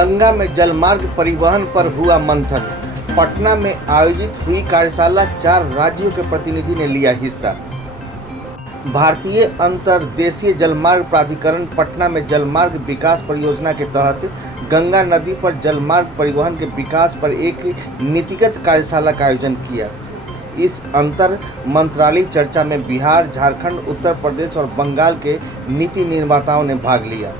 गंगा में जलमार्ग परिवहन पर हुआ मंथन। पटना में आयोजित हुई कार्यशाला 4 राज्यों के प्रतिनिधि ने लिया हिस्सा। भारतीय अंतर्देशीय जलमार्ग प्राधिकरण पटना में जलमार्ग विकास परियोजना के तहत गंगा नदी पर जलमार्ग परिवहन के विकास पर एक नीतिगत कार्यशाला का आयोजन किया। इस अंतर मंत्रालयी चर्चा में बिहार, झारखंड, उत्तर प्रदेश और बंगाल के नीति निर्माताओं ने भाग लिया।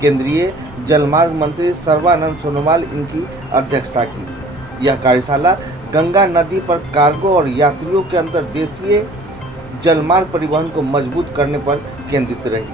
केंद्रीय जलमार्ग मंत्री सर्बानंद सोनोवाल इनकी अध्यक्षता की। यह कार्यशाला गंगा नदी पर कार्गो और यात्रियों के अंतर्देशीय जलमार्ग परिवहन को मजबूत करने पर केंद्रित रही।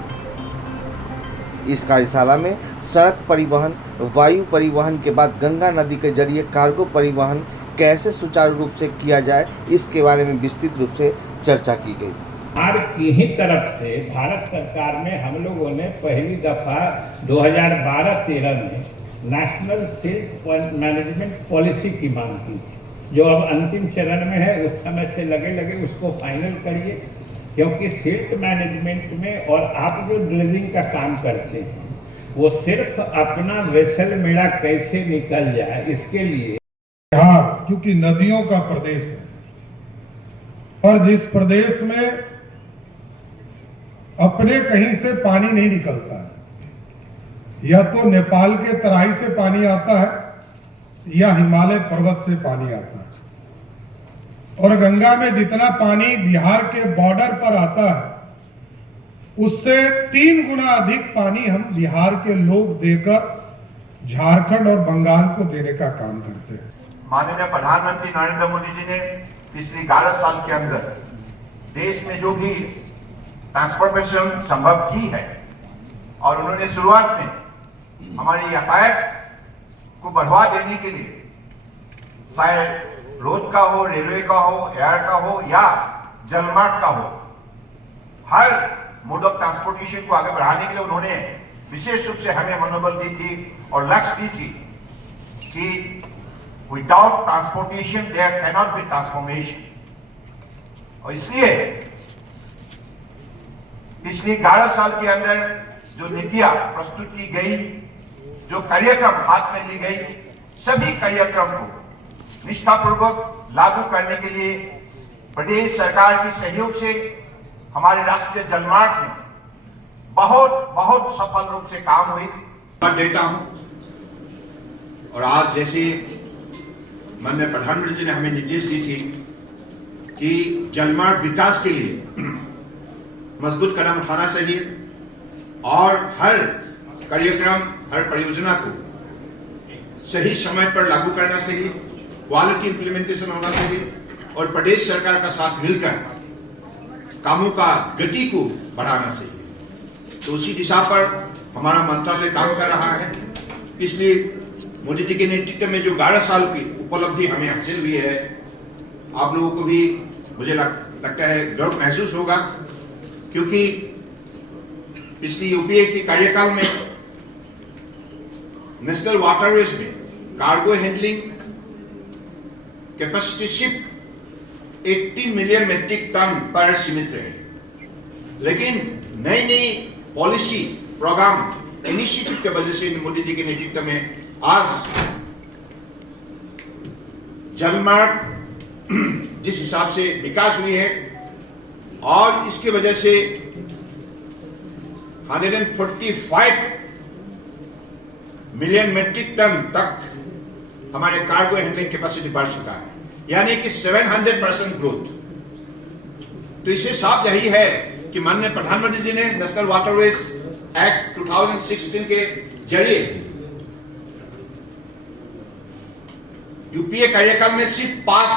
इस कार्यशाला में सड़क परिवहन, वायु परिवहन के बाद गंगा नदी के जरिए कार्गो परिवहन कैसे सुचारू रूप से किया जाए, इसके बारे में विस्तृत रूप से चर्चा की गई। सरकार की ही तरफ से भारत सरकार में हम लोगों ने पहली दफा 2012-13 में नेशनल सिल्ट मैनेजमेंट पॉलिसी की मांग की थी, जो अब अंतिम चरण में है। उस समय से लगे उसको फाइनल करिए, क्योंकि सिल्ट मैनेजमेंट में और आप जो ड्रेजिंग का काम करते हैं वो सिर्फ अपना वेसल मेड़ा कैसे निकल जाए, इसके लिए बिहार क्योंकि नदियों का प्रदेश है और जिस प्रदेश में अपने कहीं से पानी नहीं निकलता है, या तो नेपाल के तराई से पानी आता है या हिमालय पर्वत से पानी आता है, और गंगा में जितना पानी बिहार के बॉर्डर पर आता है उससे 3 गुना अधिक पानी हम बिहार के लोग देकर झारखंड और बंगाल को देने का काम करते हैं। माननीय प्रधानमंत्री नरेंद्र मोदी जी ने पिछले 11 साल के अंदर देश में जो भी ट्रांसपोर्टेशन संभव की है, और उन्होंने शुरुआत में हमारी यातायात को बढ़ावा देने के लिए शायद रोड का हो, रेलवे का हो, एयर का हो या जलमार्ग का हो, हर मोड ऑफ ट्रांसपोर्टेशन को आगे बढ़ाने के लिए उन्होंने विशेष रूप से हमें मनोबल दी थी और लक्ष्य दी थी कि without transportation there can not be transformation. और इसलिए पिछले 11 साल के अंदर जो नीतियां प्रस्तुत की गई, जो कार्यक्रम हाथ में ली गई, सभी कार्यक्रम को निष्ठापूर्वक लागू करने के लिए प्रदेश सरकार के सहयोग से हमारे राष्ट्रीय जलमार्ग में बहुत सफल रूप से काम हुई। देता हूं, और आज जैसे माननीय प्रधानमंत्री जी ने हमें निर्देश दी थी कि जलमार्ग विकास के लिए मजबूत कदम उठाना चाहिए और हर कार्यक्रम, हर परियोजना को सही समय पर लागू करना चाहिए, क्वालिटी इंप्लीमेंटेशन होना चाहिए और प्रदेश सरकार का साथ मिलकर कामों का गति को बढ़ाना चाहिए। तो उसी दिशा पर हमारा मंत्रालय काम कर रहा है। पिछले मोदी जी के नेतृत्व में जो 11 साल की उपलब्धि हमें हासिल हुई है, आप लोगों को भी मुझे लगता है गर्व महसूस होगा, क्योंकि पिछली यूपीए के कार्यकाल में नेशनल वाटरवेज में cargo handling capacity ship 18 million metric ton पर सीमित रहे, लेकिन नई पॉलिसी, प्रोग्राम, इनिशिएटिव के वजह से मोदी जी के नेतृत्व में आज जलमार्ग जिस हिसाब से विकास हुई है, और इसके वजह से 145 मिलियन मेट्रिक टन तक हमारे कार्गो हैंडलिंग कैपेसिटी बढ़ चुका है, यानी कि 700% ग्रोथ। तो इससे साफ यही है कि माननीय प्रधानमंत्री जी ने नेशनल वाटरवेज एक्ट 2016 के जरिए यूपीए कार्यकाल में सिर्फ 5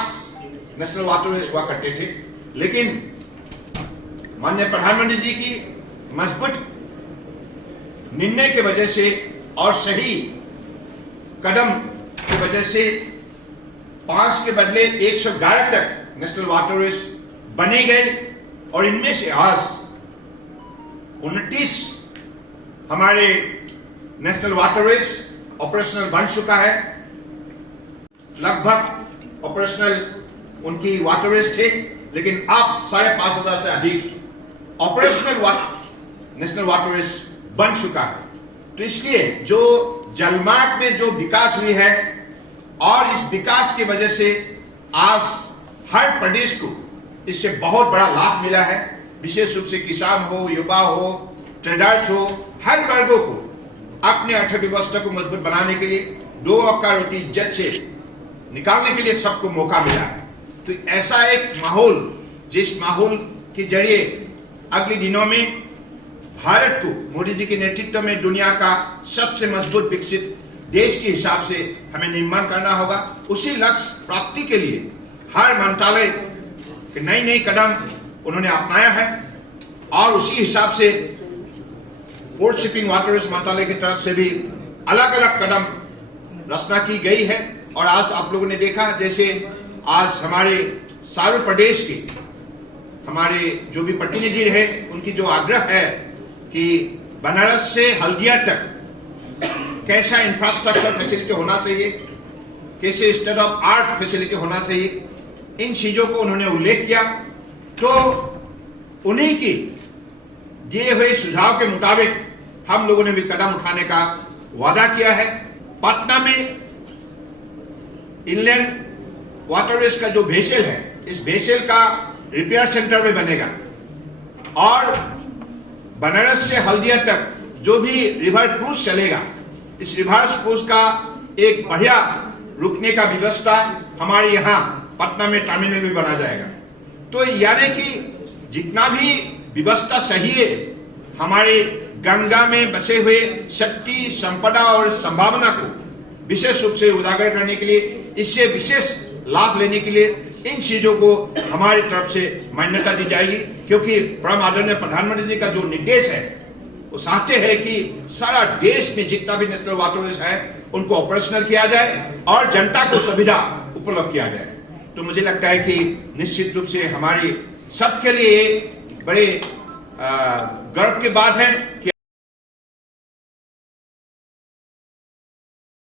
नेशनल वाटरवेज हुआ करते थे, लेकिन माननीय प्रधानमंत्री जी की मजबूत निर्णय की वजह से और सही कदम की वजह से 5 के बदले 111 तक नेशनल वाटरवेज बने गए, और इनमें से आज 29 हमारे नेशनल वाटरवेज ऑपरेशनल बन चुका है। लगभग ऑपरेशनल उनकी वाटरवेज थे, लेकिन अब 5,500 से अधिक ऑपरेशनल नेशनल वाटरवेज बन चुका है। तो इसलिए जो जलमार्ग में जो विकास हुई है और इस विकास की वजह से आज हर प्रदेश को इससे बहुत बड़ा लाभ मिला है। विशेष रूप से किसान हो, युवा हो, ट्रेडर्स हो, हर वर्गों को अपने अर्थव्यवस्था को मजबूत बनाने के लिए, 2 वक्त का रोटी इज्जत से निकालने के लिए सबको मौका मिला है। तो ऐसा एक माहौल, जिस माहौल के जरिए अगले दिनों में भारत को मोदी जी के नेतृत्व में दुनिया का सबसे मजबूत विकसित देश के हिसाब से हमें निर्माण करना होगा। उसी लक्ष्य प्राप्ति के लिए हर मंत्रालय के नई कदम उन्होंने अपनाया है और उसी हिसाब से पोर्ट शिपिंग वाटरवेज मंत्रालय की तरफ से भी अलग अलग कदम रचना की गई है। और आज आप लोगों ने देखा जैसे आज हमारे सारे प्रदेश के हमारे जो भी प्रतिनिधि रहे, उनकी जो आग्रह है कि बनारस से हल्दिया तक कैसा इंफ्रास्ट्रक्चर फैसिलिटी होना चाहिए, कैसे स्टेट ऑफ आर्ट फैसिलिटी होना चाहिए, इन चीजों को उन्होंने उल्लेख किया। तो उन्हीं की दिए हुए सुझाव के मुताबिक हम लोगों ने भी कदम उठाने का वादा किया है। पटना में इनलैंड वाटरवेज का जो वेसल है, इस वेसल का रिपेयर सेंटर भी बनेगा और बनारस से हल्दिया तक जो भी रिवर क्रूज चलेगा, इस रिवर क्रूज का एक बढ़िया रुकने का व्यवस्था हमारे यहाँ पटना में टर्मिनल भी बना जाएगा। तो यानी कि जितना भी व्यवस्था सही है, हमारे गंगा में बसे हुए शक्ति, संपदा और संभावना को विशेष रूप से उजागर करने के लिए, इससे विशेष लाभ लेने के लिए इन चीजों को हमारी तरफ से मान्यता दी जाएगी। क्योंकि परम आदरणीय प्रधानमंत्री जी का जो निर्देश है, वो चाहते हैं कि सारा देश में जितना भी नेशनल वाटरवेज है उनको ऑपरेशनल किया जाए और जनता को सुविधा उपलब्ध किया जाए। तो मुझे लगता है कि निश्चित रूप से हमारी सबके लिए बड़े गर्व की बात है कि